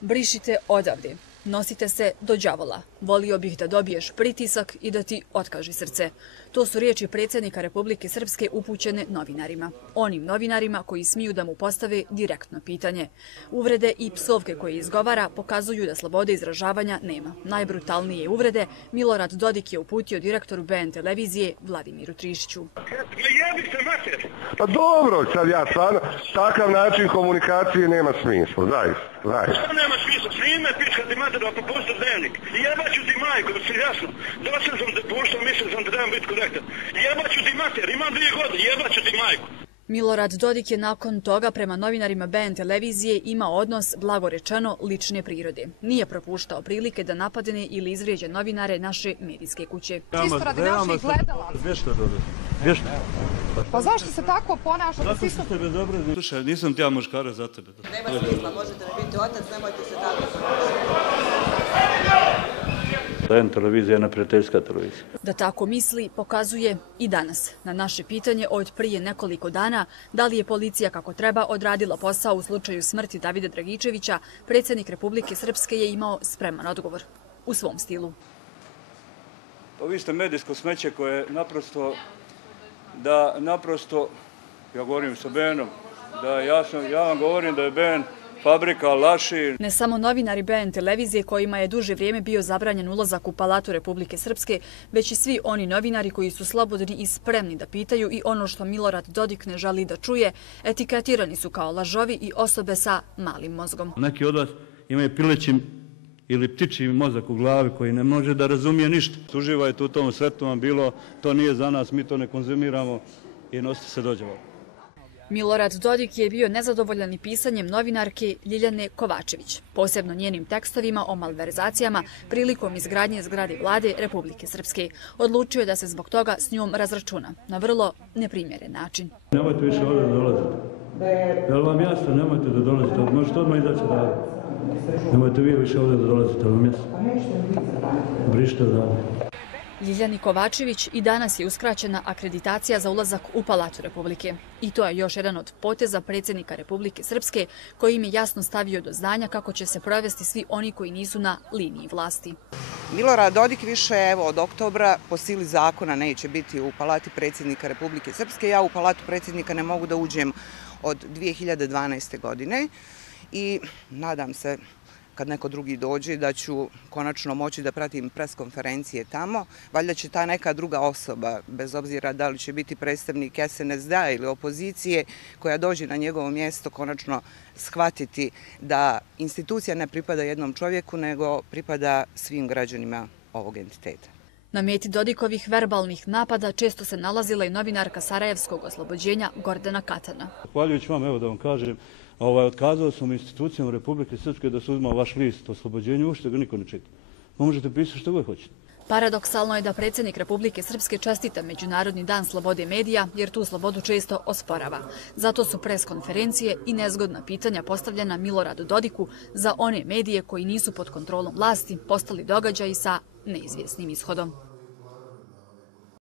Brišite odavde. Nosite se do đavola. Volio bih da dobiješ pritisak i da ti otkaži srce. To su riječi predsjednika Republike Srpske upućene novinarima. Onim novinarima koji smiju da mu postave direktno pitanje. Uvrede i psovke koje izgovara pokazuju da slobode izražavanja nema. Najbrutalnije uvrede Milorad Dodik je uputio direktoru BN televizije Vladimiru Trišiću. Pa dobro, sad ja stvarno, takav način komunikacije nema smisla, zaista. Što nema smisla? Snime, pička ti mater, ako pušta dnevnik. Jebaću ti majku, da si jasno. Došao sam da puštam, mislio sam da trebam biti korektan. Jebaću ti mater, imam 2 godine, jebaću ti majku. Milorad Dodik je nakon toga prema novinarima BN televizije imao odnos, blago rečeno, lične prirode. Nije propuštao prilike da napadne ili izvrijeđa novinare naše medijske kuće. Čisto radi naših gledala. Pa zašto se tako ponašate? Zato što ste bezobrazni. Slušaj, nisam ti ja muškarac za tebe. Nema smisla, možete mi biti otac, nemojte se tako ponašati. BN televizija je neprijateljska televizija. Da tako misli, pokazuje i danas. Na naše pitanje od prije nekoliko dana da li je policija kako treba odradila posao u slučaju smrti Davida Dragičevića, predsjednik Republike Srpske je imao spreman odgovor u svom stilu. Pa vi ste medijsko smeće koje naprosto, ja govorim sa BN-om, ja vam govorim da je BN fabrika laži. Ne samo novinari BN televizije kojima je duže vrijeme bio zabranjen ulazak u Palatu Republike Srpske, već i svi oni novinari koji su slobodni i spremni da pitaju i ono što Milorad Dodik ne želi da čuje, etiketirani su kao lažovi i osobe sa malim mozgom. Neki od vas imaju pileći ili ptičji mozak u glavi koji ne može da razumije ništa. Uživajte u tom svetu vam bilo, to nije za nas, mi to ne konzumiramo i nosite se do đavola. Milorad Dodik je bio nezadovoljan i pisanjem novinarke Ljiljane Kovačević, posebno njenim tekstovima o malverzacijama prilikom izgradnje zgrade Vlade Republike Srpske. Odlučio je da se zbog toga s njom razračuna na vrlo neprimjeren način. Nemojte više ovdje da dolazite. Je li vam jasno? Nemojte da dolazite. Možete odmah izaći dalje. Nemojte vi više ovdje da dolazite. Je li vam jasno? Brišite odavde. Ljiljani Kovačević i danas je uskraćena akreditacija za ulazak u Palatu Republike. I to je još jedan od poteza predsjednika Republike Srpske koji im je jasno stavio do znanja kako će se provesti svi oni koji nisu na liniji vlasti. Milorad Dodik više od oktobra po sili zakona neće biti u Palati predsjednika Republike Srpske. Ja u Palatu predsjednika ne mogu da uđem od 2012. godine i nadam se kad neko drugi dođe da ću konačno moći da pratim preskonferencije tamo. Valjda će ta neka druga osoba, bez obzira da li će biti predstavnik SNSD-a ili opozicije, koja dođe na njegovo mjesto, konačno shvatiti da institucija ne pripada jednom čovjeku, nego pripada svim građanima ovog entiteta. Na meti Dodikovih verbalnih napada često se nalazila i novinarka Sarajevskog oslobođenja Gordana Katana. Zahvaljujući vam, evo da vam kažem, otkazao sam institucijama Republike Srpske da se uzma vaš list o oslobođenju, uopšte ga niko ne čita. Možete pisati što god hoćete. Paradoksalno je da predsjednik Republike Srpske čestita Međunarodni dan slobode medija, jer tu slobodu često osporava. Zato su preskonferencije i nezgodna pitanja postavljena Miloradu Dodiku za one medije koji nisu pod kontrolom vlasti postali događaji sa neizvjesnim ishodom.